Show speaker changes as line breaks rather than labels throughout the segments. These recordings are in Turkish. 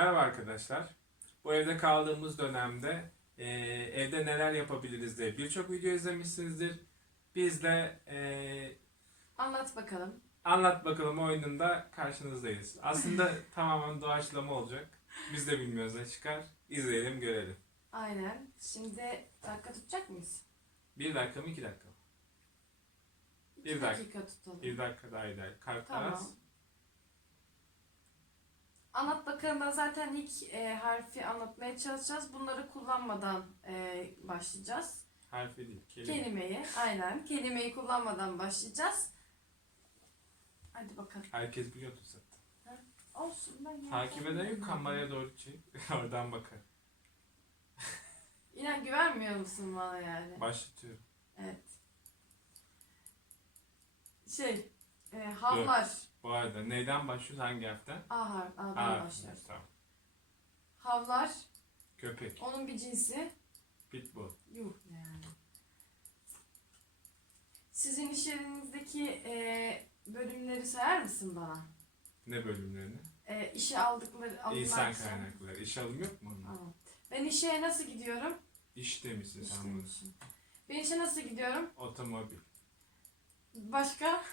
Merhaba arkadaşlar. Bu evde kaldığımız dönemde e, evde neler yapabiliriz diye birçok video izlemişsinizdir. Biz de e,
Anlat bakalım.
Anlat Bakalım oyununda karşınızdayız. Aslında tamamen doğaçlama olacak. Biz de bilmiyoruz ne çıkar. İzleyelim görelim.
Aynen. Şimdi dakika tutacak mıyız?
Bir dakika mı iki dakika mı?
İki
Bir dakika.
tutalım.
Bir dakika daha iyi değil. Kalp
Tamam.
arası.
Anlat bakalımda zaten ilk e, harfi anlatmaya çalışacağız. Bunları kullanmadan e, başlayacağız.
Harfi değil. Kelime.
Kelimeyi, aynen. Kelimeyi kullanmadan başlayacağız. Hadi bakalım.
Herkes biliyordu zaten.
Olsun ben
Takip eden yok kameraya doğru çek. Oradan bakar.
İnan güvenmiyor musun bana yani?
Başlatıyorum.
Evet. Şey, e, havlar.
Bu arada neyden başlıyoruz? Hangi harften?
A harf, A'dan başlıyoruz.
Tamam.
Havlar,
Köpek.
onun bir cinsi.
Pitbull.
Yuh yani. Sizin iş yerinizdeki e, bölümleri sayar mısın bana?
Ne bölümlerini?
E, işe aldıkları alımlar
İnsan kaynakları. İş alım yok mu onun?
Tamam. Ben işe nasıl gidiyorum?
İşte misin
İş
sen bunu?
Ben işe nasıl gidiyorum?
Otomobil.
Başka?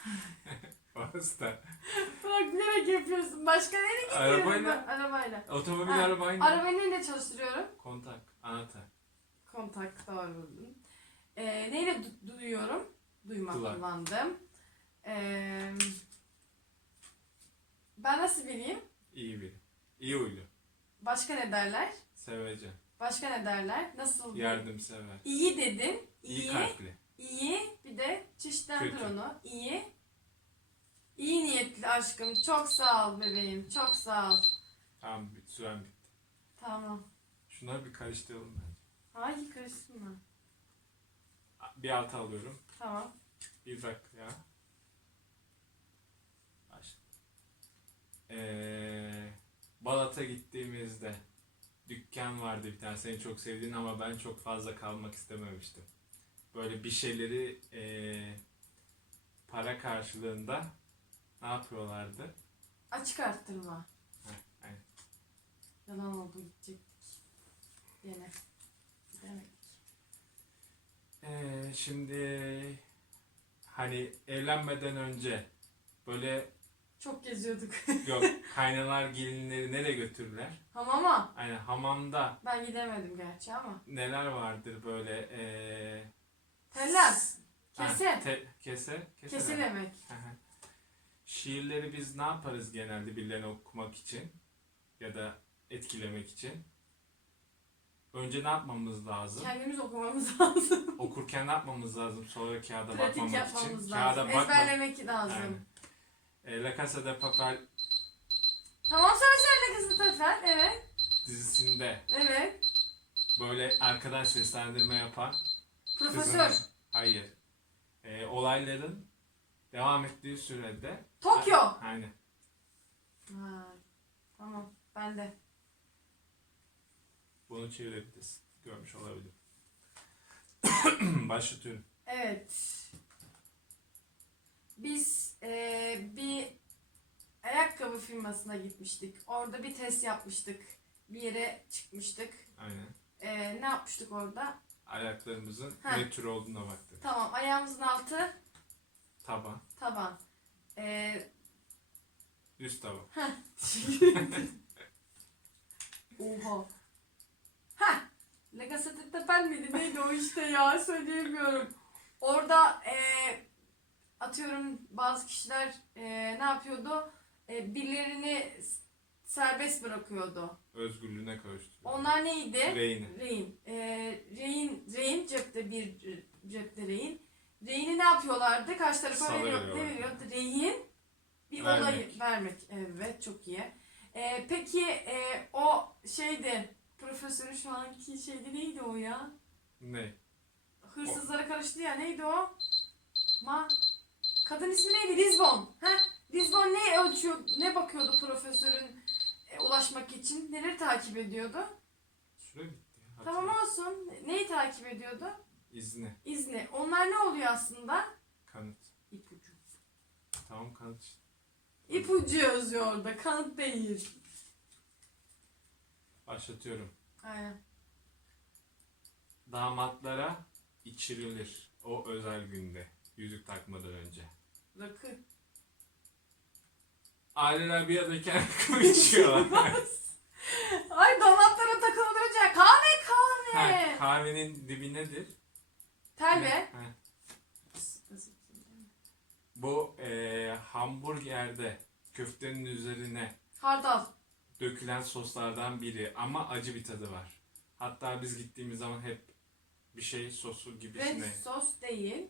Da.
Bak bilerek yapıyorsun. Başka nereye gidiyorum
Arabayla.
ben? Arabayla.
Otomobil
Ha,
araba aynı.
Arabayı neyle çalıştırıyorum?
Kontak. Anahtar.
Kontak doğru buldum. E, neyle du- duyuyorum? Duyma
Kulak.
kullandım. E, ben nasıl biriyim?
İyi biri. İyi huylu.
Başka ne derler?
Sevecen.
Başka ne derler? Nasıl? bir-
Yardımsever.
İyi dedin.
İyi,
İyi.
kalpli.
iyi. Bir de çeşitlendir
Kötü.
onu. İyi. İyi niyetli aşkım. Çok sağ ol bebeğim. Çok sağ ol.
Tamam bit- süren bitti.
Tamam.
Şunları bir karıştıralım bence.
Hayır karıştırma.
Bir alta alıyorum.
Tamam.
Bir dakika ya. Başla. Ee, Balat'a gittiğimizde dükkan vardı bir tane seni çok sevdiğin ama ben çok fazla kalmak istememiştim. Böyle bir şeyleri ee, para karşılığında ne yapıyorlardı?
Açık arttırma.
Aynen.
Yalan oldu gidecektik. Yine. Demek.
Ee, şimdi hani evlenmeden önce böyle
Çok geziyorduk.
yok kaynalar gelinleri nereye götürürler?
Hamama.
Aynen hamamda
Ben gidemedim gerçi ama.
neler vardır böyle ee,
Teller.
ha,
Kese.
te- kese. Kese.
Kese
ne?
demek.
Hı hı. Şiirleri biz ne yaparız genelde birilerine okumak için ya da etkilemek için? Önce ne yapmamız lazım?
Kendimiz okumamız lazım.
Okurken ne yapmamız lazım? Sonra kağıda
Pratik
bakmamak için.
yapmamız
Kağıda
lazım.
bakma-
Ezberlemek lazım.
Aynen. E, La Casa de Papel
Tamam söylesene kızı Tefer. Evet.
dizisinde
Evet.
böyle arkadan seslendirme yapan
Profesör.
kızın- hayır. E, olayların devam ettiği sürede
Tokyo.
Aynen.
Ha, tamam. Ben de.
Bunu çevirebiliriz. Görmüş olabilir. Başlatıyorum.
Evet. Biz eee, bir ayakkabı firmasına gitmiştik. Orada bir test yapmıştık. Bir yere çıkmıştık.
Aynen.
Eee, ne yapmıştık orada?
Ayaklarımızın
Ha.
ne tür olduğuna baktık.
Tamam. Ayağımızın altı
Taban,
taban. Eee
üst taban.
Oha. Ha. Legacy Tepel miydi? Neydi o işte ya? Söyleyemiyorum. Orada eee, atıyorum bazı kişiler eee, ne yapıyordu? Eee, birilerini s- serbest bırakıyordu.
Özgürlüğüne kavuşturuyor.
Onlar neydi?
Rehin.
Rehin. Eee, rehin, rehin cepte bir cepte rehin. Rehini ne yapıyorlardı? Kaç tarafa
Salı
veriyor, ne
veriyorlar.
veriyordu? Rehin bir
Vermek.
olayı vermek. Evet çok iyi. Ee, peki e, o şeydi profesörün şu anki şeydi neydi o ya?
Ne?
Hırsızlara karıştı ya neydi o? Ma Kadın ismi neydi? Lisbon. Heh. Lisbon ne ölçüyor, ne bakıyordu profesörün e, ulaşmak için? Neleri takip ediyordu?
Süre bitti. ya,
Tamam
hatırlıyorum.
olsun. Neyi takip ediyordu?
İzni.
İzni. Onlar ne oluyor aslında?
Kanıt.
İpucu.
Tamam kanıt işte.
İpucu yazıyor orada. Kanıt değil.
Başlatıyorum.
Aynen.
Damatlara içirilir o özel günde. Yüzük takmadan önce.
Rakı.
Aileler adayken rakı içiyorlar.
Ay damatlara takılmadan önce kahve
Ha,
kahve.
kahvenin dibi nedir?
Telve.
Ha, Bu eee hamburgerde köftenin üzerine
Hardal.
dökülen soslardan biri ama acı bir tadı var. Hatta biz gittiğimiz zaman hep bir şey sosu gibisine
Red sos değil.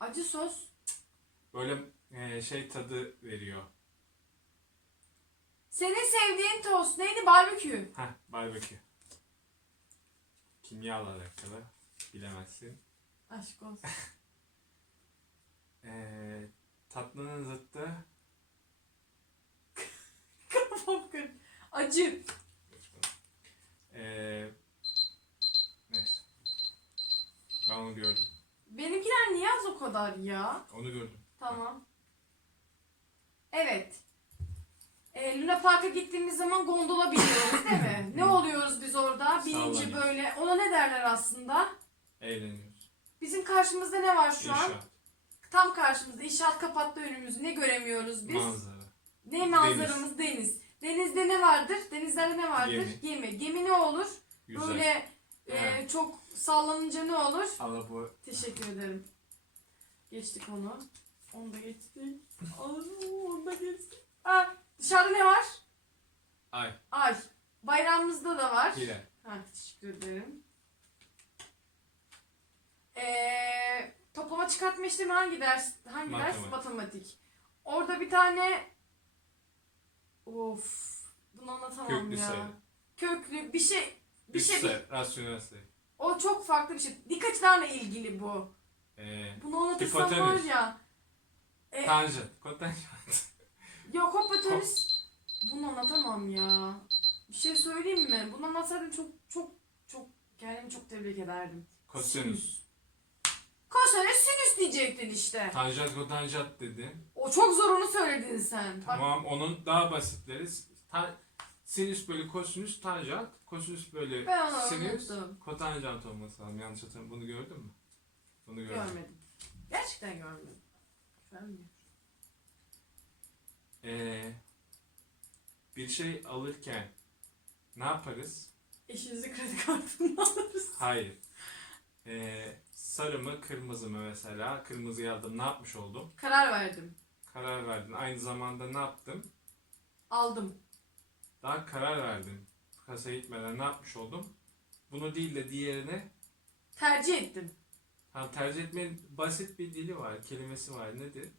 Acı sos.
böyle eee, şey tadı veriyor.
Senin sevdiğin tost neydi? Barbekü.
Heh, barbekü. Kimyayla alakalı. Bilemezsin.
Aşk olsun.
Eee tatlının zıttı
Kafam kır. Acı.
eee neyse. Ben onu gördüm.
Benimkiler niye az o kadar ya?
Onu gördüm.
Tamam. Evet. E, Luna Park'a gittiğimiz zaman gondola biniyoruz değil mi? ne oluyoruz biz orada?
Sallanıyor.
böyle. Ona ne derler aslında?
Eğleniyoruz.
Bizim karşımızda ne var şu an?
İnşaat,
Tam karşımızda. İnşaat kapattı önümüzü. Ne göremiyoruz biz?
manzara.
ne manzaramız deniz. Denizde ne vardır? Denizlerde ne vardır?
Gemi.
Gemi, ne olur?
Güzel.
Böyle e,
Evet.
çok sallanınca ne olur?
Allah bu
Teşekkür ederim. Geçtik onu. Onu da geçtik. Aa, onu da geçtik. Ha, dışarıda ne var?
ay
Ay. Bayramımızda da var.
hilal.
Ha, teşekkür ederim. Ee, toplama çıkartma işlemi hangi ders? Hangi ders?
Matematik.
Matematik. Orada bir tane Of. Bunu anlatamam
Köklü
ya.
sayı.
Köklü bir şey bir
Üst
şey
sayı, rasyonel sayı.
o çok farklı bir şey. Dik açılarla ilgili bu.
Ee,
Bunu anlatırsam var
Hipotenüs.
ya. E,
tanjant, kotanjant.
Yok hipotenüs. Bunu anlatamam ya. Bir şey söyleyeyim mi? Bunu anlatsaydım çok çok çok kendimi çok tebrik ederdim.
Kosinüs.
Kosinüs sinüs diyecektin işte.
Tanjant, kotanjant dedin.
O çok zor onu söyledin sen.
Tamam, onun daha basitleri. Ta, sinüs bölü kosinüs, tanjant. Kosinüs bölü
ben onu
sinüs,
unuttum.
kotanjant olması lazım. Yanlış hatırlamıyorum. Bunu gördün mü? Bunu gördüm.
Görmedim. Gerçekten görmedim. Görmedim.
Ee, bir şey alırken ne yaparız?
Eşinizi kredi kartından alırız.
Hayır. Ee, sarı mı kırmızı mı mesela? Kırmızıyı aldım. Ne yapmış oldum?
Karar verdim.
Karar verdin. Aynı zamanda ne yaptım?
Aldım.
Daha karar verdim. Kasaya gitmeden ne yapmış oldum? Bunu değil de diğerine
Tercih ettim.
tam tercih etmenin basit bir dili var, kelimesi var. Nedir?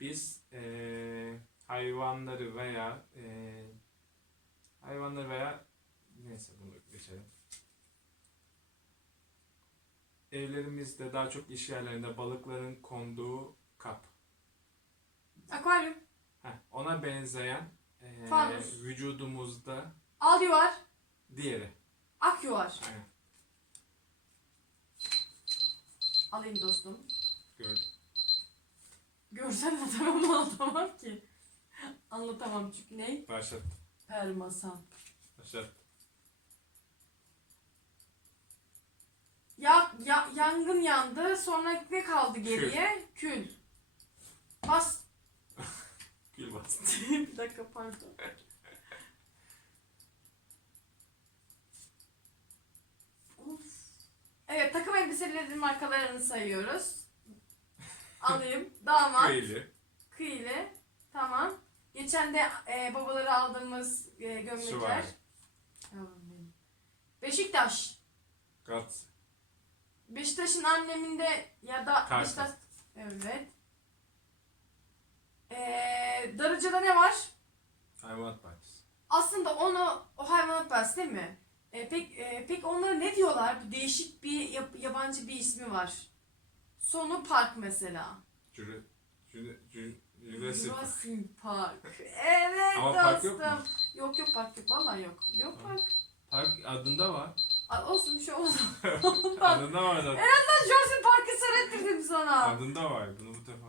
Biz eee, hayvanları veya eee, hayvanları veya neyse bunu geçelim. Evlerimizde daha çok iş yerlerinde balıkların konduğu kap.
Akvaryum.
Heh, ona benzeyen
Fanus.
vücudumuzda
Al yuvar.
diğeri.
Ak yuvar.
Aynen.
Alayım dostum.
Gördüm.
Görsen anlatamam anlatamam ki. Anlatamam çünkü ne?
Başlat.
Permasan.
Başlat.
Ya, ya, yangın yandı. Sonra ne kaldı geriye? Kül. Bas.
Gül bastı.
bir dakika pardon. Of. Evet takım elbiselerinin markalarını sayıyoruz. Alayım. Damat.
Kıyılı.
Kıyılı. Tamam. Geçen de e, babaları aldığımız e, gömlekler.
Süvari.
Yavrum benim. Beşiktaş.
Gat.
Beşiktaş'ın anneminde ya da
Kartal.
Beşiktaş... Evet. Ee, Darıca'da ne var?
Hayvanat bahçesi.
Aslında onu o hayvanat bahçesi değil mi? Ee, pek e, pek onlara ne diyorlar? Bir değişik bir yap- yabancı bir ismi var. Sonu park mesela.
Cüre, cüre, cüre, Jurassic Park.
Jurassic Park. Evet
Ama
dostum.
park yok mu?
Yok yok park yok. Vallahi yok. Yok
Tamam.
park.
Park adında var.
Ay, olsun bir şey olmaz.
adında var zaten.
Jurassic Park'ı söylettirdim sana.
Adında var. Bunu bu defa.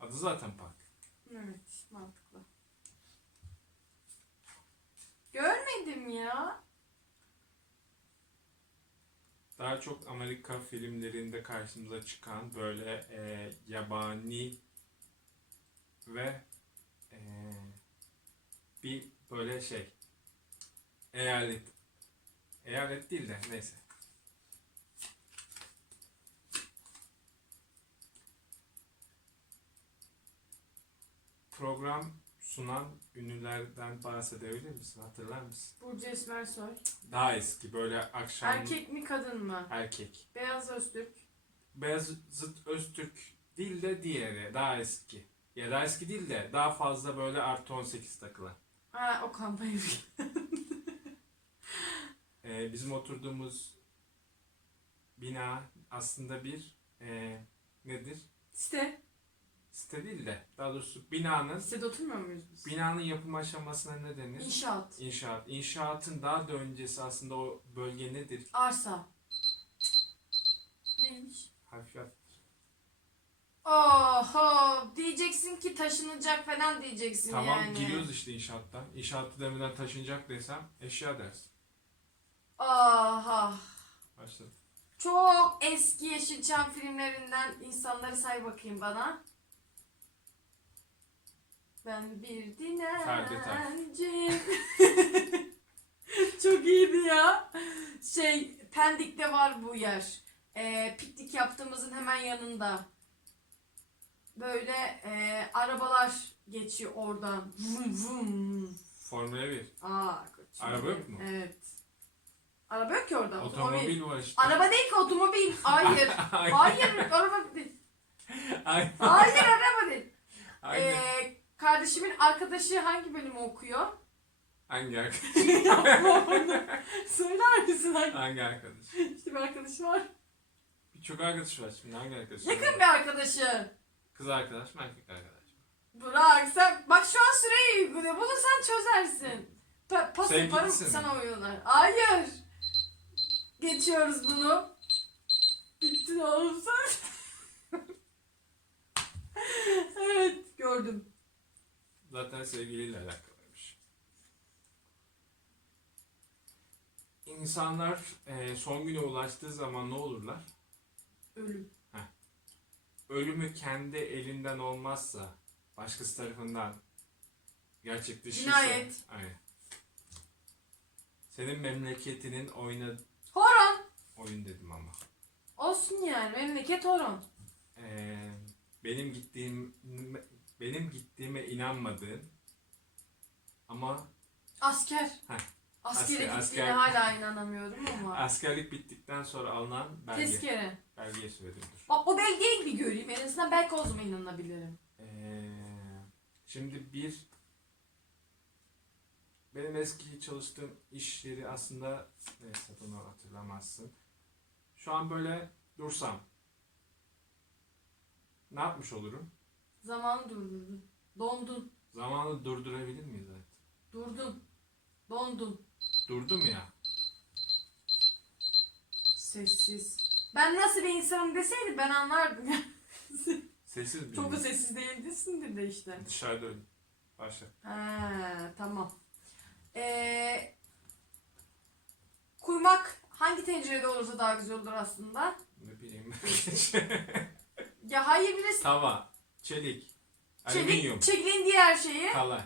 Adı zaten park.
Evet mantıklı. Görmedim ya.
Daha çok Amerika filmlerinde karşımıza çıkan böyle e, yabani ve e, bir böyle şey eyalet eyalet değil de neyse. Program sunan ünlülerden bahsedebilir misin? Hatırlar mısın?
Burcu Esmersoy.
Daha eski böyle akşam
Erkek mi kadın mı?
erkek.
Beyaz Öztürk.
Beyazıt Öztürk değil de diğeri daha eski. Ya daha eski değil de daha fazla böyle artı 18 takılan.
Ha Okan Bayülgen.
Ee, bizim oturduğumuz bina aslında bir ee, nedir?
Site.
Site değil de daha doğrusu binanın
Sitede oturmuyor muyuz biz?
binanın yapım aşamasına ne denir?
İnşaat.
İnşaat. İnşaatın daha da öncesi aslında o bölge nedir?
Arsa. Neymiş?
Harfiyat.
Oho diyeceksin ki taşınacak falan diyeceksin
Tamam
yani.
giriyoruz işte inşaattan. İnşaatı demeden taşınacak desem eşya dersin.
Aha.
Başladı.
Çok eski Yeşilçam filmlerinden insanları say bakayım bana. Ben bir dilenciyim. Çok iyiydi ya. Şey Pendik'te var bu yer. Ee, piknik yaptığımızın hemen yanında. Böyle e, arabalar geçiyor oradan. Vum vum.
Formula 1.
Aa, koçum
Araba yok mu?
Evet. Araba yok ki orada.
Otomobil var işte.
Araba değil ki otomobil. Hayır. Hayır araba değil.
Aynen.
Hayır araba değil.
Aynen.
Ee, kardeşimin arkadaşı hangi bölümü okuyor?
Hangi arkadaş?
Yapma onu. Söyler misin hangi?
Hangi arkadaş?
İşte bir arkadaşı var.
Çok arkadaş var şimdi. Hangi arkadaş?
Yakın bir arkadaşı.
Kız arkadaş mı erkek arkadaş mı?
Burak sen bak şu an süreyi uyguluyor. Bunu sen çözersin. Pa pas
Sevgilisi
yaparım
mi?
sana oyunlar. Hayır. Geçiyoruz bunu. Bitti oğlum sen. evet gördüm.
Zaten sevgiliyle alakalıymış. İnsanlar e, son güne ulaştığı zaman ne olurlar?
Ölüm.
Ölümü kendi elinden olmazsa başkası tarafından gerçekleşirse...
Cinayet.
Aynen. Senin memleketinin oyna...
Horon.
Oyun dedim ama.
Olsun yani memleket horon.
Ee, benim gittiğim benim gittiğime inanmadığın ama
Asker.
Heh.
Askere
Asker,
gittiğine
asker.
hala inanamıyorum ama.
askerlik bittikten sonra alınan belge.
Tezkere.
Belgeyi söyledim dur.
Bak o belgeyi bir göreyim. En azından belki o zaman inanabilirim.
Ee, şimdi bir benim eski çalıştığım iş yeri aslında neyse bunu hatırlamazsın. Şu an böyle dursam ne yapmış olurum?
Zamanı durdurdun. Dondun.
Zamanı durdurabilir miyiz? Evet.
Durdun. Dondun.
Durdum ya.
Sessiz. Ben nasıl bir insanım deseydi ben anlardım ya.
Sessiz bir
Çok da sessiz değildisindir de işte.
Dışarıda öyle. Başla.
Ha, tamam. Ee, kuymak hangi tencerede olursa daha güzel olur aslında.
Ne bileyim.
Ya hayır bir de
Tava, çelik, alüminyum,
çelik, çeliğin diğer şeyi.
kalay.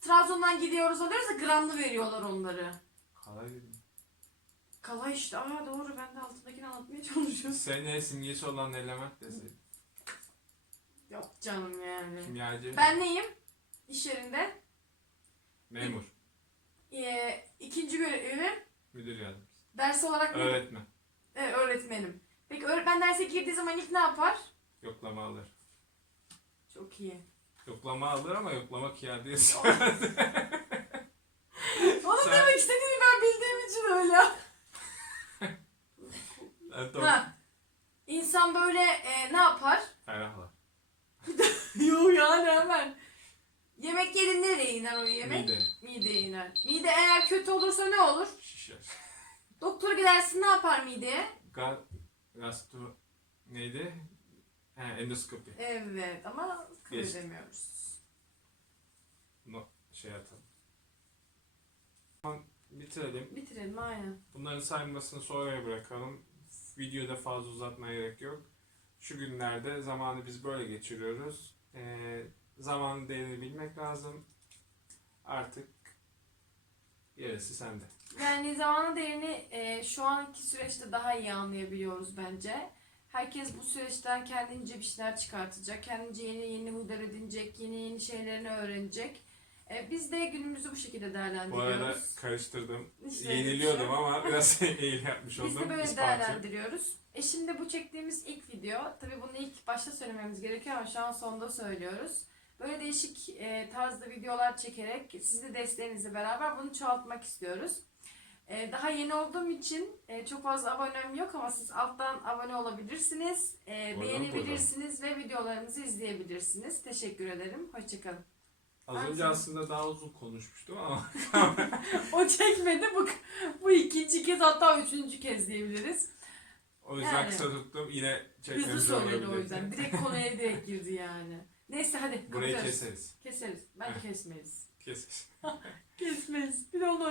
Trabzon'dan gidiyoruz alıyoruz da gramlı veriyorlar onları.
Kalay dedim.
Kala işte. Aa doğru ben de altındakini anlatmaya çalışıyorum.
Sene simgesi olan element deseydin.
Yok canım yani.
Kimyacı,
Ben neyim? İş yerinde.
memur,
Ee, ikinci görevim
müdür yardımcısı,
ders olarak ne?
öğretmen.
Evet, öğretmenim. Peki öğretmen derse girdiği zaman ilk ne yapar?
Yoklama alır.
Çok iyi.
Yoklama alır ama yoklama kıyadesi.
Onu
Sen-
demek istediğimi ben bildiğim için öyle. ha. İnsan böyle e, ne yapar?
Ferahlar.
Yok yani hemen. Yemek yedin nereye iner o yemek?
Mide,
Mideye iner. Mide eğer kötü olursa ne olur?
şişer.
Doktora gidersin ne yapar mideye?
Ga gastro neydi? He, endoskopi.
Evet ama kabul
Geçti.
edemiyoruz.
No, şey atalım. Tamam, bitirelim.
Bitirelim aynen.
Bunların saymasını sonraya bırakalım. Videoda fazla uzatmaya gerek yok. Şu günlerde zamanı biz böyle geçiriyoruz. Ee, zamanın değerini bilmek lazım. Artık gerisi sende.
Yani zamanın değerini e, şu anki süreçte daha iyi anlayabiliyoruz bence. Herkes bu süreçten kendince bir şeyler çıkartacak. Kendince yeni yeni huylar edinecek, yeni yeni şeylerini öğrenecek. E, biz de günümüzü bu şekilde
Bu arada
değerlendiriyoruz.
karıştırdım.
İşte
Yeniliyordum ama biraz eğil yapmış oldum.
Biz de böyle
İspatçı.
değerlendiriyoruz. E şimdi bu çektiğimiz ilk video, tabii bunu ilk başta söylememiz gerekiyor ama şu an sonda söylüyoruz. Böyle değişik e, tarzda videolar çekerek sizin desteğinizle beraber bunu çoğaltmak istiyoruz. E, daha yeni olduğum için e, çok fazla abonem yok ama siz alttan abone olabilirsiniz, e, beğenebilirsiniz ve videolarımızı izleyebilirsiniz. Teşekkür ederim. Hoşçakalın.
Az önce
Hangisi?
aslında daha uzun konuşmuştum ama
o çekmedi bu, bu ikinci kez hatta üçüncü kez diyebiliriz.
o yüzden
Yani.
kısa tuttum. Yine
Hızlı
çekmemiz
söyledi o
olabilir.
yüzden. Direkt konuya direkt girdi yani. Neyse hadi.
Burayı
kapatıyoruz.
keseriz.
Keseriz. Ben
Heh.
kesmeyiz.
Keseriz.
Kesmeyiz. Bir de onu